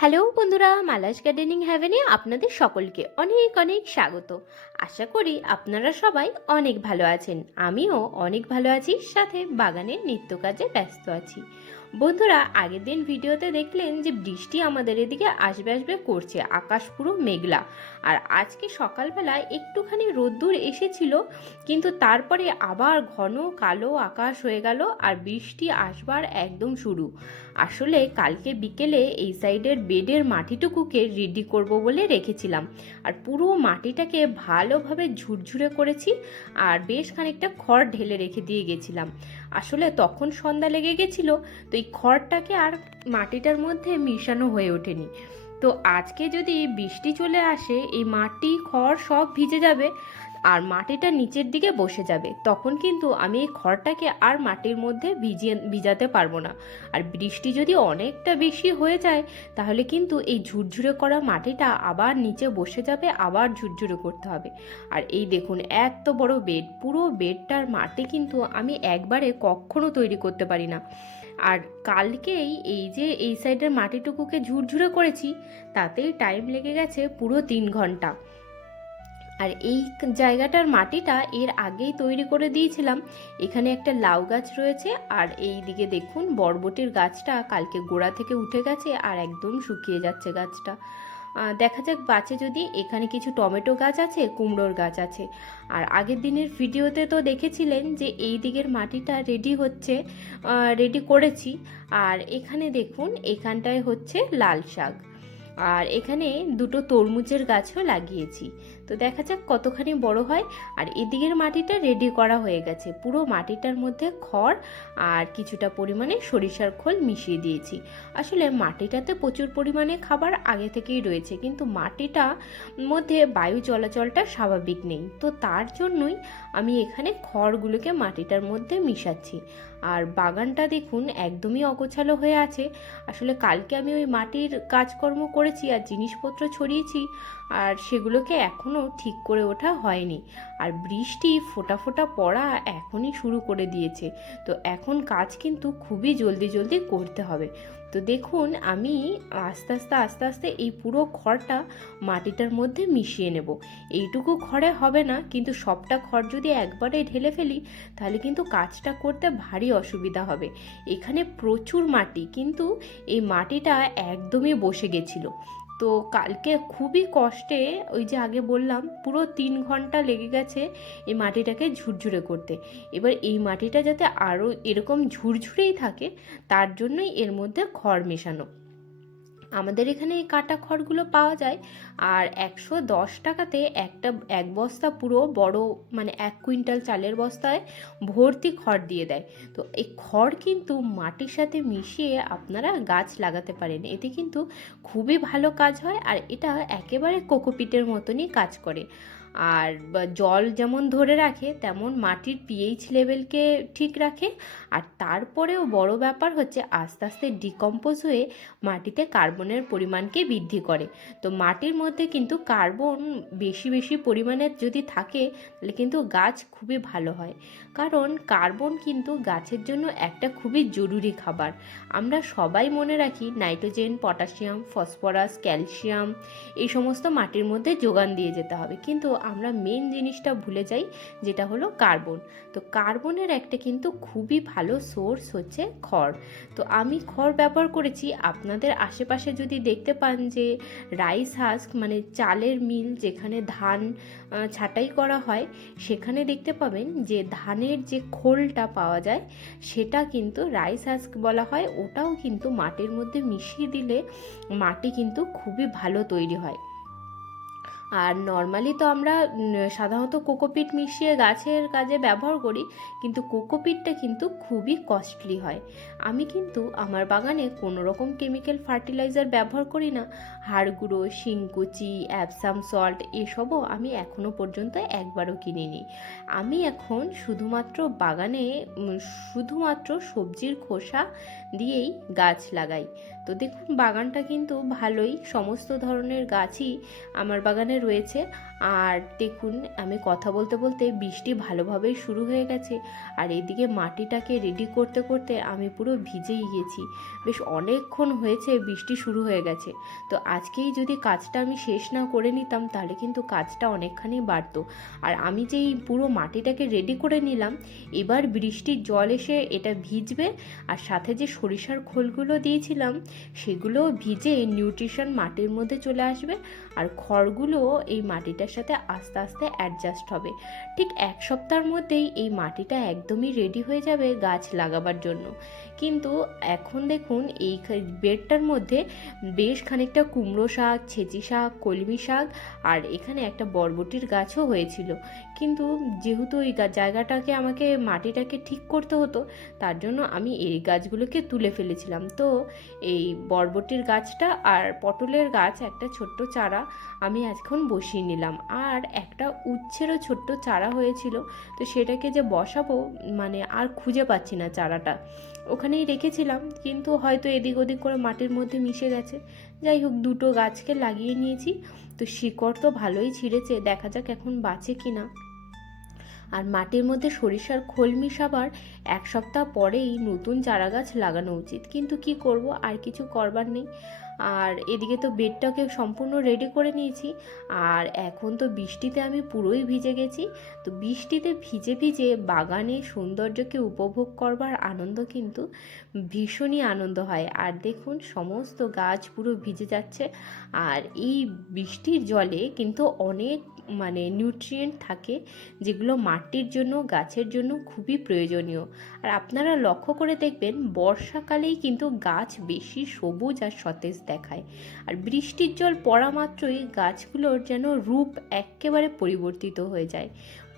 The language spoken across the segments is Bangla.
হ্যালো বন্ধুরা, মালাস গার্ডেনিং হ্যাভেনে আপনাদের সকলকে অনেক অনেক স্বাগত। আশা করি আপনারা সবাই অনেক ভালো আছেন। আমিও অনেক ভালো আছি, সাথে বাগানের নিত্য কাজে ব্যস্ত আছি। বন্ধুরা, আগের দিন ভিডিওতে দেখলেন যে বৃষ্টি আমাদের এদিকে আসবে আসবে করছে, আকাশ পুরো মেঘলা। আর আজকে সকালবেলা একটুখানি রোদ্দুর এসেছিল, কিন্তু তারপরে আবার ঘন কালো আকাশ হয়ে গেল আর বৃষ্টি আসবার একদম শুরু। আসলে কালকে বিকেলে এই সাইডের বেডের মাটিটুকুকে রেডি করব বলে রেখেছিলাম, আর পুরো মাটিটাকে ভালোভাবে ঝুরঝুরে করেছি আর বেশ খানিকটা খড় ঢেলে রেখে দিয়ে গেছিলাম। আসলে তখন সন্ধ্যা লেগে গেছিল, তো এই খড়টাকে আর মাটিটার মধ্যে মিশানো হয়ে ওঠেনি। তো আজকে যদি বৃষ্টি চলে আসে, এই মাটি খড় সব ভিজে যাবে আর মাটিটা নিচের দিকে বসে যাবে, তখন কিন্তু আমি এই খড়টাকে আর মাটির মধ্যে ভিজাতে পারবো না। আর বৃষ্টি যদি অনেকটা বেশি হয়ে যায়, তাহলে কিন্তু এই ঝুরঝুরে করা মাটিটা আবার নিচে বসে যাবে, আবার ঝুরঝুরে করতে হবে। আর এই দেখুন, এত বড় বেড, পুরো বেডটার মাটি কিন্তু আমি একবারে কখনো তৈরি করতে পারি না। আর কালকেই এই যে এই সাইডের মাটিটুকুকে ঝুরঝুরে করেছি, তাতেই টাইম লেগে গেছে পুরো 3 ঘন্টা। আর এই জায়গাটার মাটিটা এর আগেই তৈরি করে দিয়েছিলাম। এখানে একটা লাউ গাছ রয়েছে, আর এই দিকে দেখুন বরবটির গাছটা কালকে গোড়া থেকে উঠে গেছে আর একদম শুকিয়ে যাচ্ছে গাছটা। দেখা যাক বাঁচে যদি। এখানে কিছু টমেটো গাছ আছে, কুমড়োর গাছ আছে। আর আগের দিনের ভিডিওতে তো দেখেছিলেন যে এই দিকের মাটিটা রেডি হচ্ছে, রেডি করেছি। আর এখানে দেখুন, এখানটায় হচ্ছে লাল শাক। আর এখানে দুটো তরমুজের গাছও লাগিয়েছি। তো দেখা যাক কতখানি বড় হয়। আর এদিকের মাটিটা রেডি করা হয়ে গেছে, পুরো মাটিটার মধ্যে খড় আর কিছুটা পরিমাণে সরিষার খোল মিশিয়ে দিয়েছি। আসলে মাটিটাতে প্রচুর পরিমাণে খাবার আগে থেকেই রয়েছে, কিন্তু মাটিটা মধ্যে বায়ু চলাচলটা স্বাভাবিক নেই, তো তার জন্যই আমি এখানে খড়গুলোকে মাটিটার মধ্যে মিশাচ্ছি। আর বাগানটা দেখুন একদমই অগোছালো হয়ে আছে। আসলে কালকে আমি ওই মাটির কাজকর্ম করেছি আর জিনিসপত্র ছড়িয়েছি, আর সেগুলোকে এখনও ঠিক করে ওঠা হয়নি। আর বৃষ্টি ফোঁটা ফোঁটা পড়া এখনই শুরু করে দিয়েছে, তো এখন কাজ কিন্তু খুবই জলদি জলদি করতে হবে। তো দেখুন, আমি আস্তে আস্তে আস্তে আস্তে এই পুরো খড়টা মাটিটার মধ্যে মিশিয়ে নেব। এইটুকু খড়ে হবে না, কিন্তু সবটা খড় যদি একবারে ঢেলে ফেলি, তাহলে কিন্তু কাজটা করতে ভারী অসুবিধা হবে। এখানে প্রচুর মাটি, কিন্তু এই মাটিটা একদমই বসে গেছিলো। তো কালকে খুবই কষ্টে, ওই যে আগে বললাম, পুরো 3 ঘন্টা লেগে গেছে এই মাটিটাকে ঝুরঝুরে করতে। এবার এই মাটিটা যাতে আরও এরকম ঝুরঝুরেই থাকে, তার জন্যই এর মধ্যে খড় মেশানো। আমাদের এখানে এই কাটা খড়গুলো পাওয়া যায়, আর 110 টাকাতে এক বস্তা পুরো বড়, মানে 1 কুইন্টাল চালের বস্তায় ভর্তি খড় দিয়ে দেয়। তো এই খড় কিন্তু মাটির সাথে মিশিয়ে আপনারা গাছ লাগাতে পারেন, এতে কিন্তু খুবই ভালো কাজ হয়। আর এটা একেবারে কোকোপিটের মতনই কাজ করে। আর জল যেমন ধরে রাখে, তেমন মাটির পিএইচ লেভেলকে ঠিক রাখে। আর তারপরেও বড় ব্যাপার হচ্ছে আস্তে আস্তে ডিকম্পোজ হয়ে মাটিতে কার্বনের পরিমাণকে বৃদ্ধি করে। তো মাটির মধ্যে কিন্তু কার্বন বেশি বেশি পরিমাণে যদি থাকে, তাহলে কিন্তু গাছ খুবই ভালো হয়। কারণ কার্বন কিন্তু গাছের জন্য একটা খুবই জরুরি খাবার। আমরা সবাই মনে রাখি নাইট্রোজেন, পটাশিয়াম, ফসফরাস, ক্যালসিয়াম এই সমস্ত মাটির মধ্যে যোগান দিয়ে যেতে হবে, কিন্তু আমরা মেন জিনিসটা ভুলে যাই, যেটা হলো কার্বন। তো কার্বনের একটা কিন্তু খুবই ভালো সোর্স হচ্ছে খড়। তো আমি খড় ব্যবহার করেছি। আপনাদের আশেপাশে যদি দেখতে পান যে রাইস হাস্ক, মানে চালের মিল যেখানে ধান ছাঁটাই করা হয়, সেখানে দেখতে পাবেন যে ধানের যে খোলটা পাওয়া যায়, সেটা কিন্তু রাইস হাস্ক বলা হয়। ওটাও কিন্তু মাটির মধ্যে মিশিয়ে দিলে মাটি কিন্তু খুবই ভালো তৈরি হয়। আর নর্মালি তো আমরা সাধারণত কোকোপিট মিশিয়ে গাছের কাজে ব্যবহার করি, কিন্তু কোকোপিটটা কিন্তু খুবই কস্টলি হয়। আমি কিন্তু আমার বাগানে কোনো রকম কেমিক্যাল ফার্টিলাইজার ব্যবহার করি না। হাড় গুঁড়ো, শিংকুচি, অ্যাপসাম সল্ট এসবও আমি এখনও পর্যন্ত একবারও কিনিনি। আমি এখন শুধুমাত্র বাগানে শুধুমাত্র সবজির খোসা দিয়েই গাছ লাগাই। তো তো দেখুন বাগানটা কিন্তু ভালোই, সমস্ত ধরনের গাছই আমার বাগানে রয়েছে। আর দেখুন আমি কথা বলতে বলতে বৃষ্টি ভালোভাবেই শুরু হয়ে গেছে, আর এদিকে মাটিটাকে রেডি করতে করতে আমি পুরো ভিজেই গেছি। বেশ অনেকক্ষণ হয়েছে বৃষ্টি শুরু হয়ে গেছে। তো আজকেই যদি কাজটা আমি শেষ না করে নিতাম তাহলে কিন্তু কাজটা অনেকখানি বাড়তো। আর আমি যেই পুরো মাটিটাকে রেডি করে নিলাম, এবার বৃষ্টির জল এসে এটা ভিজবে, আর সাথে যে সরিষার খোলগুলো দিয়েছিলাম সেগুলো ভিজে নিউট্রিশন মাটির মধ্যে চলে আসবে, আর খড়গুলো এই মাটিটার সাথে আস্তে আস্তে অ্যাডজাস্ট হবে। ঠিক এক সপ্তাহের মধ্যেই এই মাটিটা একদমই রেডি হয়ে যাবে গাছ লাগাবার জন্য। কিন্তু এখন দেখুন এই বেডটার মধ্যে বেশ খানিকটা কুমড়ো শাক, ছেঁচি শাক, কলমি শাক, আর এখানে একটা বরবটির গাছও হয়েছিল। কিন্তু যেহেতু এই জায়গাটাকে আমাকে মাটিটাকে ঠিক করতে হতো, তার জন্য আমি এই গাছগুলোকে তুলে ফেলেছিলাম। তো এই বরবটির গাছটা আর পটলের গাছ একটা ছোট্ট চারা আমি এখন বসিয়ে নিলাম, আর একটা উচ্ছেরও ছোট্ট চারা হয়েছিল, তো সেটাকে যে বসাবো মানে আর খুঁজে পাচ্ছি না চারাটা, ওখানেই রেখেছিলাম কিন্তু হয়তো এদিক ওদিক করে মাটির মধ্যে মিশে গেছে। যাই হোক, দুটো গাছকে লাগিয়ে নিয়েছি, তো শিকড় তো ভালোই ছিঁড়েছে, দেখা যাক এখন বাঁচে কিনা। আর মাটির মধ্যে সরিষার খোল মিশাবার এক সপ্তাহ পরেই নতুন চারা গাছ লাগানো উচিত, কিন্তু কি করব, আর কিছু করবার নেই। আর এদিকে তো বেডটাকে সম্পূর্ণ রেডি করে নিয়েছি, আর এখন তো বৃষ্টিতে আমি পুরোই ভিজে গেছি। তো বৃষ্টিতে ভিজে ভিজে বাগানের সৌন্দর্যকে উপভোগ করবার আনন্দ কিন্তু ভীষণই আনন্দ হয়। আর দেখুন সমস্ত গাছ পুরো ভিজে যাচ্ছে, আর এই বৃষ্টির জলে কিন্তু অনেক নিউট্রিয়েন্ট থাকে, যেগুলো মাটির জন্য, গাছের জন্য খুবই প্রয়োজনীয়। আর আপনারা লক্ষ্য করে দেখবেন বর্ষাকালেই কিন্তু গাছ বেশি সবুজ আর সতেজ দেখায়, আর বৃষ্টির জল পড়া মাত্রই গাছগুলোর যেন রূপ একেবারে পরিবর্তিত হয়ে যায়,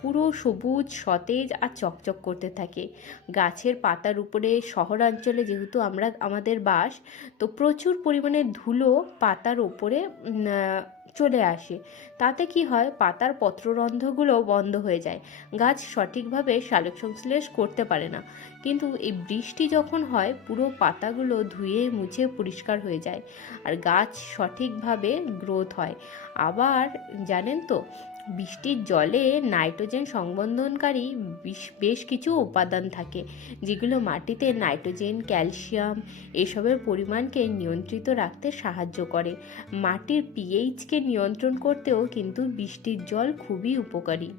পুরো সবুজ সতেজ আর চকচক করতে থাকে। গাছের পাতার উপরে, শহরাঞ্চলে যেহেতু আমাদের বাস, তো প্রচুর পরিমাণে ধুলো পাতার ওপরে চলে আসে। তাতে কি হয়, পাতার পত্ররন্ধ্রগুলো বন্ধ হয়ে যায়, গাছ সঠিকভাবে সালোকসংশ্লেষ করতে পারে না। কিন্তু এই বৃষ্টি যখন হয় পুরো পাতাগুলো ধুয়ে মুছে পরিষ্কার হয়ে যায়, আর গাছ সঠিকভাবে গ্রোথ হয়। আবার জানেন তো, বৃষ্টির জলে নাইট্রোজেন সংবন্ধনকারী বেশ কিছু উপাদান থাকে, যেগুলো মাটিতে নাইট্রোজেন, ক্যালসিয়াম এসবের পরিমাণকে নিয়ন্ত্রিত রাখতে সাহায্য করে। মাটির পিএইচকে নিয়ন্ত্রণ করতেও কিন্তু বৃষ্টির জল খুবই উপকারী।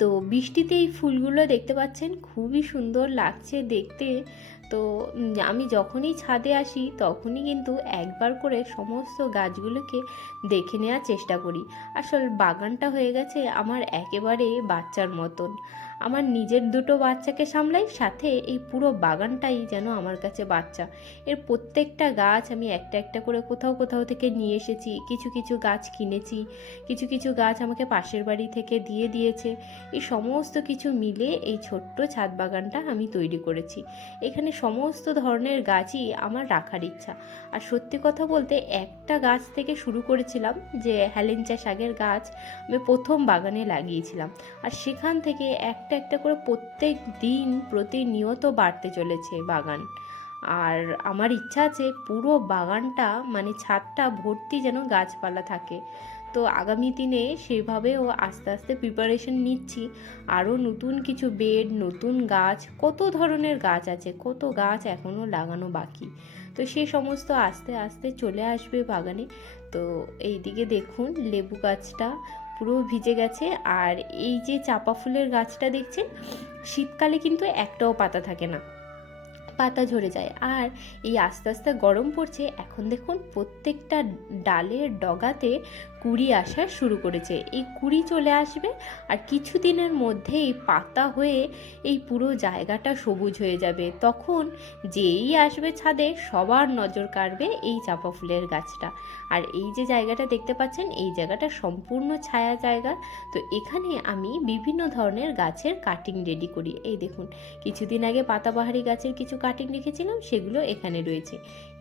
তো বৃষ্টিতে এই ফুলগুলো দেখতে পাচ্ছেন, খুবই সুন্দর লাগছে দেখতে। তো আমি যখনই ছাদে আসি তখনই কিন্তু একবার করে সমস্ত গাছগুলোকে দেখে নেওয়ার চেষ্টা করি। আসল বাগানটা হয়ে গেছে আমার একেবারে বাচ্চার মতন। আমার নিজের দুটো বাচ্চাকে সামলাই, সাথে এই পুরো বাগানটাই যেন আমার কাছে বাচ্চা। এর প্রত্যেকটা গাছ আমি একটা একটা করে কোথাও কোথাও থেকে নিয়ে এসেছি, কিছু কিছু গাছ কিনেছি, কিছু কিছু গাছ আমাকে পাশের বাড়ি থেকে দিয়ে দিয়েছে। এই সমস্ত কিছু মিলে এই ছোট্ট ছাদ বাগানটা আমি তৈরি করেছি। এখানে সমস্ত ধরনের গাছই আমার রাখার ইচ্ছা। আর সত্যি কথা বলতে একটা গাছ থেকে শুরু করেছিলাম, যে হেলেঞ্চা শাকের গাছ আমি প্রথম বাগানে লাগিয়েছিলাম, আর সেখান থেকে একটা একটা করে প্রত্যেক দিন প্রতিনিয়ত বাড়তে চলেছে বাগান। আর আমার ইচ্ছা আছে পুরো বাগানটা ছাদটা ভর্তি যেন গাছপালা থাকে। তো আগামী দিনে সেইভাবেও আস্তে আস্তে প্রিপারেশন নিচ্ছি। আরও নতুন কিছু বেড, নতুন গাছ, কত ধরনের গাছ আছে, কত গাছ এখনও লাগানো বাকি, তো সেই সমস্ত আস্তে আস্তে চলে আসবে বাগানে। তো এইদিকে দেখুন লেবু গাছটা পুরো ভিজে গেছে, আর এই যে চাপা ফুলের গাছটা দেখছেন, শীতকালে কিন্তু একটাও পাতা থাকে না, পাতা ঝরে যায়। আর এই আস্তে আস্তে গরম পড়ছে, এখন দেখুন প্রত্যেকটা ডালের ডগাতে কুঁড়ি আসা শুরু করেছে। এই কুঁড়ি চলে আসবে, আর কিছুদিনের মধ্যেই পাতা হয়ে এই পুরো জায়গাটা সবুজ হয়ে যাবে। তখন যেই আসবে ছাদে সবার নজর কাড়বে এই চাপা ফুলের গাছটা। আর এই যে জায়গাটা দেখতে পাচ্ছেন, এই জায়গাটা সম্পূর্ণ ছায়া জায়গা। তো এখানে আমি বিভিন্ন ধরনের গাছের কাটিং রেডি করি। এই দেখুন, কিছুদিন আগে পাতাবাহারি গাছের কিছু কাটিং রেখেছিলাম, সেগুলো এখানে রয়েছে।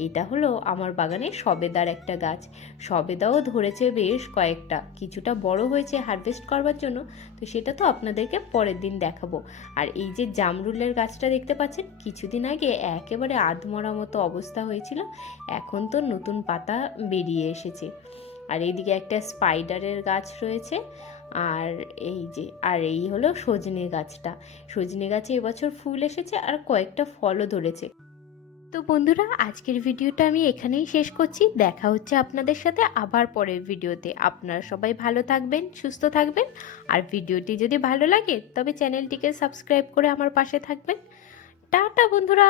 এটা হলো আমার বাগানে সবেদার একটা গাছ, সবেদাও ধরেছে বেশ বেশ কয়েকটা, কিছুটা বড় হয়েছে হারভেস্ট করবার জন্য, তো সেটা তো আপনাদেরকে পরের দিন দেখাবো। আর এই যে জামরুলের গাছটা দেখতে পাচ্ছেন, কিছুদিন আগে একেবারে আধমরা মতো অবস্থা হয়েছিল, এখন তো নতুন পাতা বেরিয়ে এসেছে। আর এইদিকে একটা স্পাইডারের গাছ রয়েছে। আর এই হলো সজনে গাছটা। সজনে গাছে এবছর ফুল এসেছে আর কয়েকটা ফলও ধরেছে। তো বন্ধুরা, আজকের ভিডিওটা আমি এখানেই শেষ করছি। দেখা হচ্ছে আপনাদের সাথে আবার পরের ভিডিওতে। আপনারা সবাই ভালো থাকবেন, সুস্থ থাকবেন। আর ভিডিওটি যদি ভালো লাগে তবে চ্যানেলটিকে সাবস্ক্রাইব করে আমার পাশে থাকবেন। টাটা বন্ধুরা।